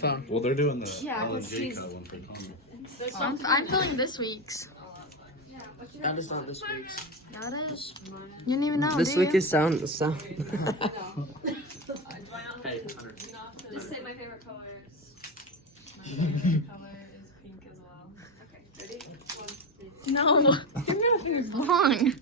phone. Well, they're doing the Yeah, L and 'cause J he's- cut one for Tommy. I'm filling this week's. That is not this week's. Yeah, it is. You didn't even know. This do week you? is sound. Hey, 100. Just say my favorite colors. My favorite color is pink as well. Okay, ready? 1, 2, 3. No. Your thing is long.